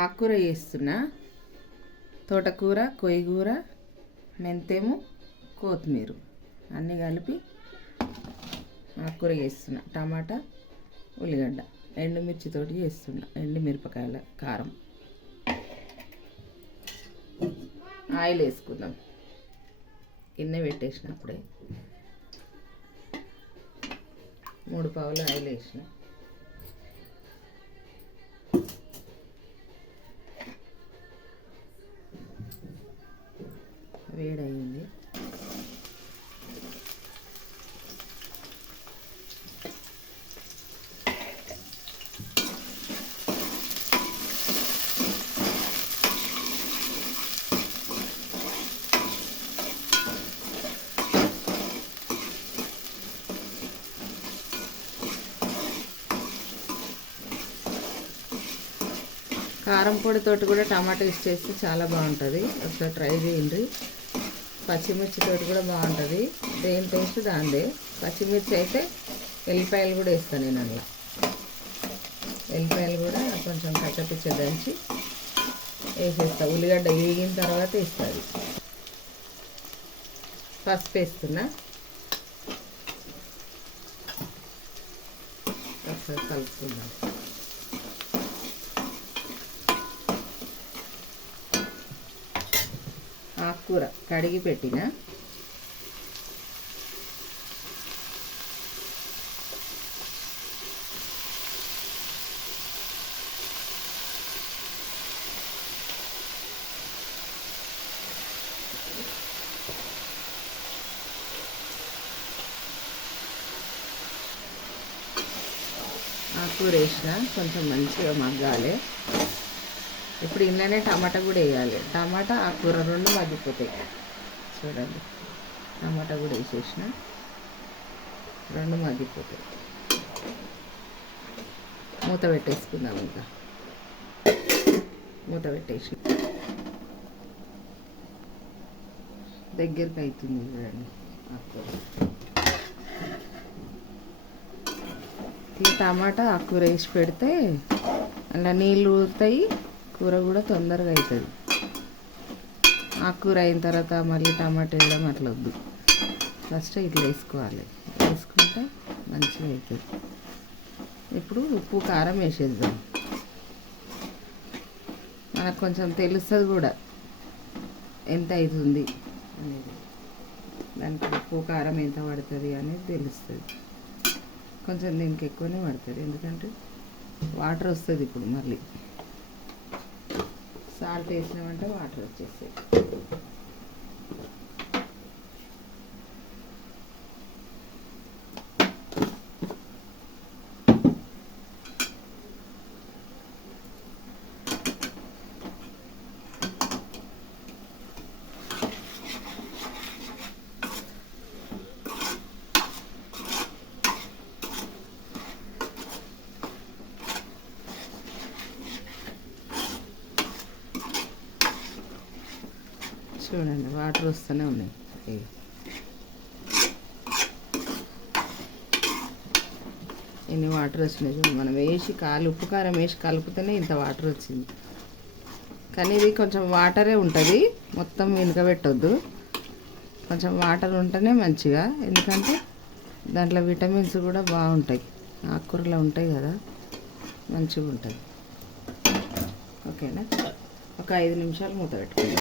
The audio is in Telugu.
ఆకుకూర చేస్తున్నా. తోటకూర, కొయ్యగూర, మెంతెము, కొత్తిమీర అన్నీ కలిపి ఆకుకూర చేస్తున్నా. టమాటా, ఉల్లిగడ్డ, ఎండుమిర్చితోటి చేస్తున్నా. ఎండుమిరపకాయల కారం. ఆయిల్ వేసుకుందాం. గిన్నె పెట్టేసినప్పుడే 3 పావులు ఆయిల్ వేసిన. వేడయింది. కారం పొడితోటి కూడా టమాటా ఇచ్చేస్తే చాలా బాగుంటుంది. ఒకసారి ట్రై చేయండి. పచ్చిమిర్చితోటి కూడా బాగుంటుంది. దేని టేస్ట్ దాందే. పచ్చిమిర్చి అయితే ఎల్లిపాయలు కూడా వేస్తాను నేను. అలా ఎల్లిపాయలు కూడా కొంచెం కచ్చపిచ్చ దంచి వేసేస్తా. ఉల్లిగడ్డ వేగిన తర్వాత వేస్తుంది. పసుపు వేస్తున్నా. ఒకసారి కలుపుకుందాం. ఆకుకూర కడిగి పెట్టిన. ఆకుకూర వేసిన కొంచెం మంచిగా మగ్గాలి. ఇప్పుడు ఇంట్లోనే టమాటా కూడా వేయాలి. టమాటా, ఆకుకూర 2 మగ్గిపోతాయి. చూడండి, టమాటా కూడా వేసేసిన. 2 మగ్గిపోతాయి. మూత పెట్టేసుకుందాం. ఇంకా మూత పెట్టేసి దగ్గరికి అవుతుంది. చూడండి, ఆకుకూర. ఈ టమాటా, ఆకుకూర వేసి పెడితే అలా నీళ్ళు ఊరుతాయి. కూర కూడా తొందరగా అవుతుంది. ఆకుకూర అయిన తర్వాత మళ్ళీ టమాటా వేయడం అట్లా వద్దు. ఫస్ట్ ఇట్లా వేసుకోవాలి. వేసుకుంటే మంచిగా అవుతుంది. ఇప్పుడు ఉప్పు, కారం వేసేద్దాం. మనకు కొంచెం తెలుస్తుంది కూడా ఎంత అవుతుంది అనేది. దానికి ఉప్పు, కారం ఎంత పడుతుంది అనేది తెలుస్తుంది. కొంచెం దీనికి ఎక్కువనే పడుతుంది, ఎందుకంటే వాటర్ వస్తుంది. ఇప్పుడు మళ్ళీ సాల్ట్ వేసినామంటే వాటర్ వచ్చేస్తాయి. చూడండి, వాటర్ వస్తూనే ఉన్నాయి. ఎన్ని వాటర్ వచ్చినాయి చూడండి. మనం వేసి ఉప్పు కారం వేసి కలిపితేనే ఇంత వాటర్ వచ్చింది. కానీ ఇది కొంచెం వాటరే ఉంటుంది. మొత్తం వెనుకబెట్టొద్దు. కొంచెం వాటర్ ఉంటేనే మంచిగా. ఎందుకంటే దాంట్లో విటమిన్స్ కూడా బాగుంటాయి. ఆకుకూరలో ఉంటాయి కదా, మంచిగా ఉంటుంది. ఓకేనా? ఒక 5 నిమిషాలు మూత పెట్టుకుందాం.